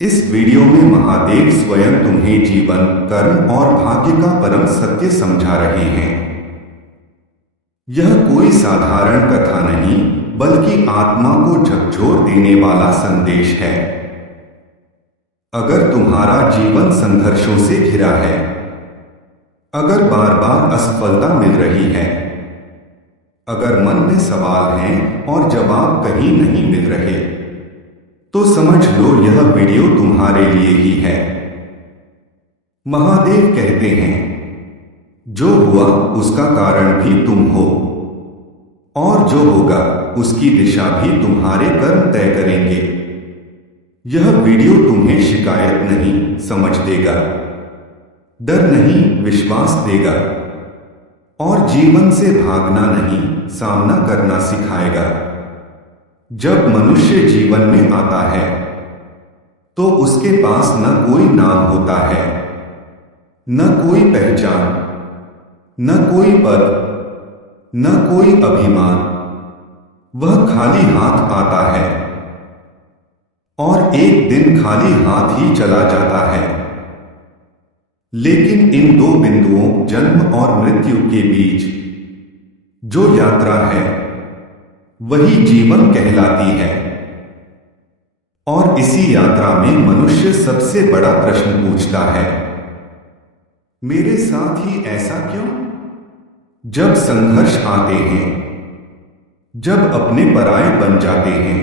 इस वीडियो में महादेव स्वयं तुम्हें जीवन, कर्म और भाग्य का परम सत्य समझा रहे हैं। यह कोई साधारण कथा नहीं, बल्कि आत्मा को झकझोर देने वाला संदेश है। अगर तुम्हारा जीवन संघर्षों से घिरा है, अगर बार बार असफलता मिल रही है, अगर मन में सवाल हैं और जवाब कहीं नहीं मिल रहे, तो समझ लो यह वीडियो तुम्हारे लिए ही है। महादेव कहते हैं, जो हुआ उसका कारण भी तुम हो, और जो होगा उसकी दिशा भी तुम्हारे कर्म तय करेंगे। यह वीडियो तुम्हें शिकायत नहीं, समझ देगा, डर नहीं, विश्वास देगा, और जीवन से भागना नहीं, सामना करना सिखाएगा। जब मनुष्य जीवन में आता है तो उसके पास न कोई नाम होता है, न कोई पहचान, न कोई पद, न कोई अभिमान। वह खाली हाथ आता है और एक दिन खाली हाथ ही चला जाता है। लेकिन इन दो बिंदुओं, जन्म और मृत्यु के बीच जो यात्रा है, वही जीवन कहलाती है। और इसी यात्रा में मनुष्य सबसे बड़ा प्रश्न पूछता है, मेरे साथ ही ऐसा क्यों? जब संघर्ष आते हैं, जब अपने पराये बन जाते हैं,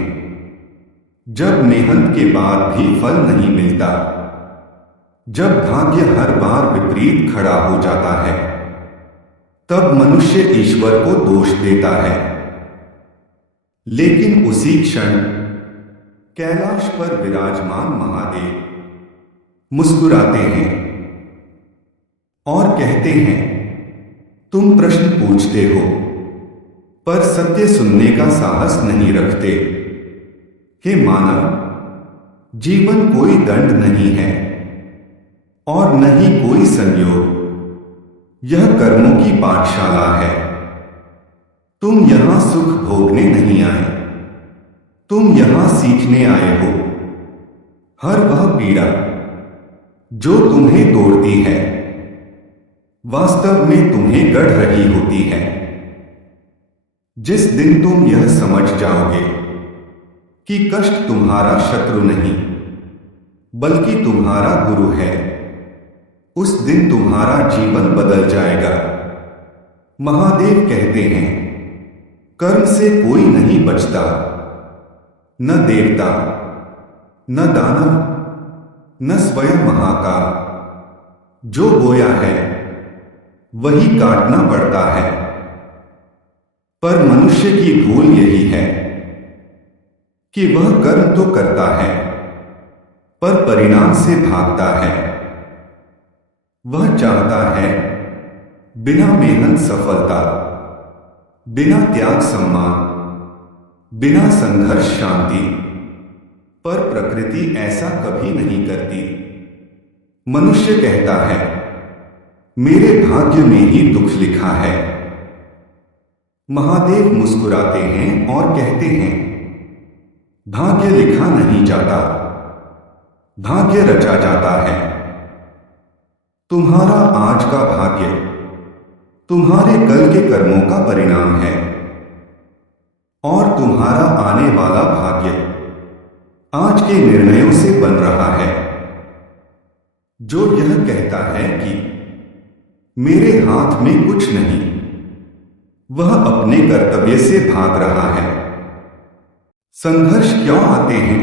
जब मेहनत के बाद भी फल नहीं मिलता, जब भाग्य हर बार विपरीत खड़ा हो जाता है, तब मनुष्य ईश्वर को दोष देता है। लेकिन उसी क्षण कैलाश पर विराजमान महादेव मुस्कुराते हैं और कहते हैं, तुम प्रश्न पूछते हो पर सत्य सुनने का साहस नहीं रखते। हे मानव, जीवन कोई दंड नहीं है और न ही कोई संयोग, यह कर्मों की पाठशाला है। तुम यहां सुख भोगने नहीं आए, तुम यहां सीखने आए हो। हर वह पीड़ा जो तुम्हें तोड़ती है, वास्तव में तुम्हें गढ़ रही होती है। जिस दिन तुम यह समझ जाओगे कि कष्ट तुम्हारा शत्रु नहीं, बल्कि तुम्हारा गुरु है, उस दिन तुम्हारा जीवन बदल जाएगा। महादेव कहते हैं, कर्म से कोई नहीं बचता, न देवता, न दानव, न स्वयं महाकाल। जो बोया है वही काटना पड़ता है। पर मनुष्य की भूल यही है कि वह कर्म तो करता है, पर परिणाम से भागता है। वह चाहता है बिना मेहनत सफलता, बिना त्याग सम्मान, बिना संघर्ष शांति। पर प्रकृति ऐसा कभी नहीं करती। मनुष्य कहता है, मेरे भाग्य में ही दुख लिखा है। महादेव मुस्कुराते हैं और कहते हैं, भाग्य लिखा नहीं जाता, भाग्य रचा जाता है। तुम्हारा आज का भाग्य तुम्हारे कल के कर्मों का परिणाम है, और तुम्हारा आने वाला भाग्य आज के निर्णयों से बन रहा है। जो यह कहता है कि मेरे हाथ में कुछ नहीं, वह अपने कर्तव्य से भाग रहा है। संघर्ष क्यों आते हैं?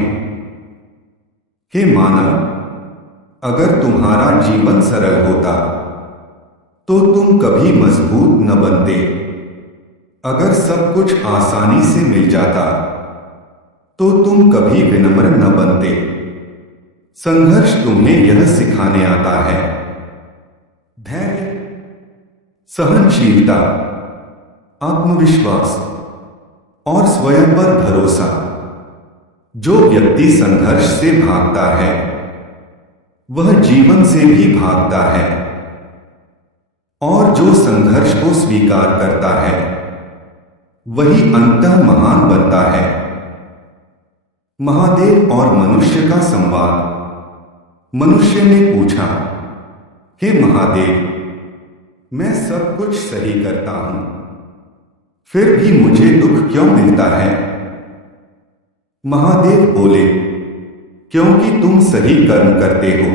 हे मानव, अगर तुम्हारा जीवन सरल होता तो तुम कभी मजबूत न बनते। अगर सब कुछ आसानी से मिल जाता तो तुम कभी विनम्र न बनते। संघर्ष तुम्हें यह सिखाने आता है, धैर्य, सहनशीलता, आत्मविश्वास और स्वयं पर भरोसा। जो व्यक्ति संघर्ष से भागता है, वह जीवन से भी भागता है, और जो संघर्ष को स्वीकार करता है, वही अंततः महान बनता है। महादेव और मनुष्य का संवाद। मनुष्य ने पूछा, हे महादेव, मैं सब कुछ सही करता हूं, फिर भी मुझे दुख क्यों मिलता है? महादेव बोले, क्योंकि तुम सही कर्म करते हो,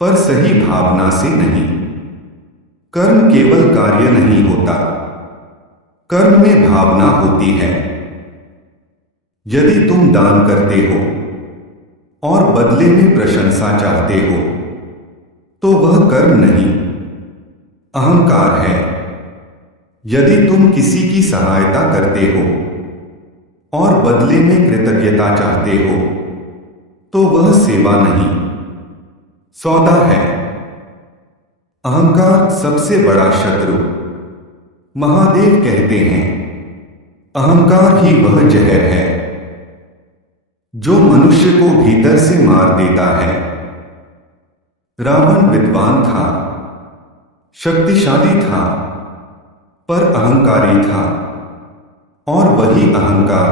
पर सही भावना से नहीं। कर्म केवल कार्य नहीं होता, कर्म में भावना होती है। यदि तुम दान करते हो और बदले में प्रशंसा चाहते हो, तो वह कर्म नहीं, अहंकार है। यदि तुम किसी की सहायता करते हो और बदले में कृतज्ञता चाहते हो, तो वह सेवा नहीं, सौदा है। अहंकार सबसे बड़ा शत्रु। महादेव कहते हैं, अहंकार ही वह जहर है जो मनुष्य को भीतर से मार देता है। रावण विद्वान था, शक्तिशाली था, पर अहंकारी था, और वही अहंकार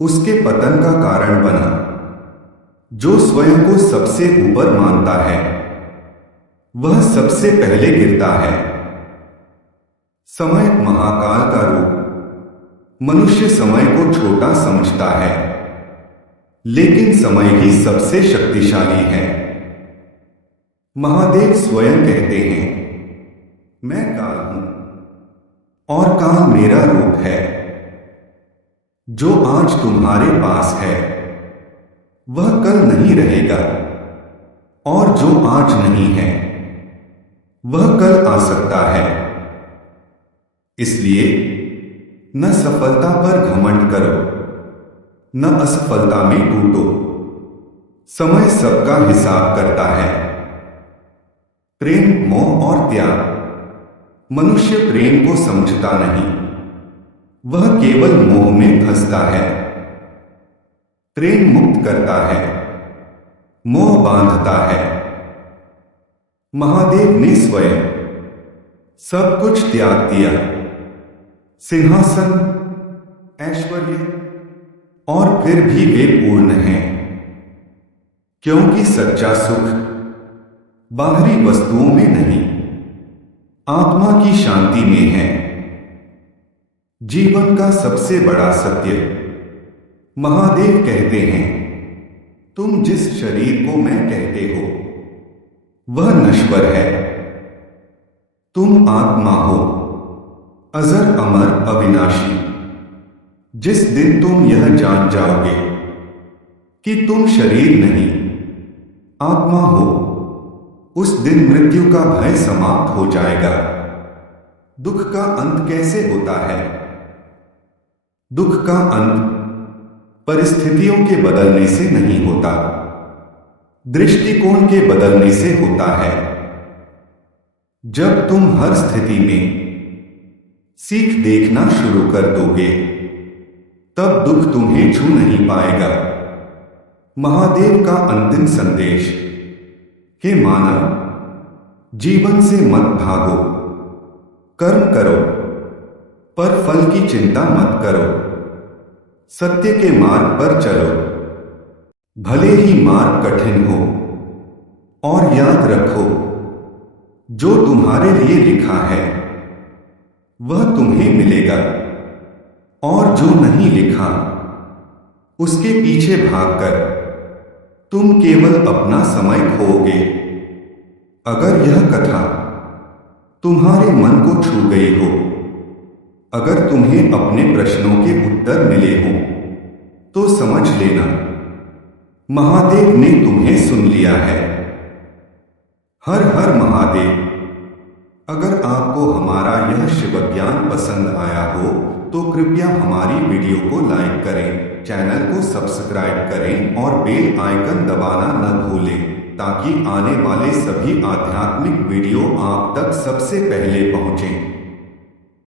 उसके पतन का कारण बना। जो स्वयं को सबसे ऊपर मानता है, वह सबसे पहले गिरता है। समय महाकाल का रूप। मनुष्य समय को छोटा समझता है, लेकिन समय ही सबसे शक्तिशाली है। महादेव स्वयं कहते हैं, मैं काल हूं और काल मेरा रूप है। जो आज तुम्हारे पास है, वह कल नहीं रहेगा, और जो आज नहीं है, वह कल आ सकता है। इसलिए न सफलता पर घमंड करो, न असफलता में टूटो। समय सबका हिसाब करता है। प्रेम, मोह और त्याग। मनुष्य प्रेम को समझता नहीं, वह केवल मोह में फंसता है। प्रेम मुक्त करता है, मोह बांधता है। महादेव ने स्वयं सब कुछ त्याग दिया, सिंहासन, ऐश्वर्य, और फिर भी वे पूर्ण हैं, क्योंकि सच्चा सुख बाहरी वस्तुओं में नहीं, आत्मा की शांति में है। जीवन का सबसे बड़ा सत्य। महादेव कहते हैं, तुम जिस शरीर को मैं कहते हो, वह नश्वर है। तुम आत्मा हो, अजर अमर अविनाशी। जिस दिन तुम यह जान जाओगे कि तुम शरीर नहीं, आत्मा हो, उस दिन मृत्यु का भय समाप्त हो जाएगा। दुख का अंत कैसे होता है? दुख का अंत परिस्थितियों के बदलने से नहीं होता, दृष्टिकोण के बदलने से होता है। जब तुम हर स्थिति में सीख देखना शुरू कर दोगे, तब दुख तुम्हें छू नहीं पाएगा। महादेव का अंतिम संदेश। हे मानव, जीवन से मत भागो, कर्म करो, पर फल की चिंता मत करो। सत्य के मार्ग पर चलो, भले ही मार्ग कठिन हो, और याद रखो, जो तुम्हारे लिए लिखा है, वह तुम्हें मिलेगा, और जो नहीं लिखा, उसके पीछे भागकर तुम केवल अपना समय खोओगे। अगर यह कथा तुम्हारे मन को छू गई हो, अगर तुम्हें अपने प्रश्नों के उत्तर मिले हों, तो समझ लेना, महादेव ने तुम्हें सुन लिया है। हर हर महादेव। अगर आपको हमारा यह शिव ज्ञान पसंद आया हो, तो कृपया हमारी वीडियो को लाइक करें, चैनल को सब्सक्राइब करें और बेल आइकन दबाना न भूलें, ताकि आने वाले सभी आध्यात्मिक वीडियो आप तक सबसे पहले पहुंचें।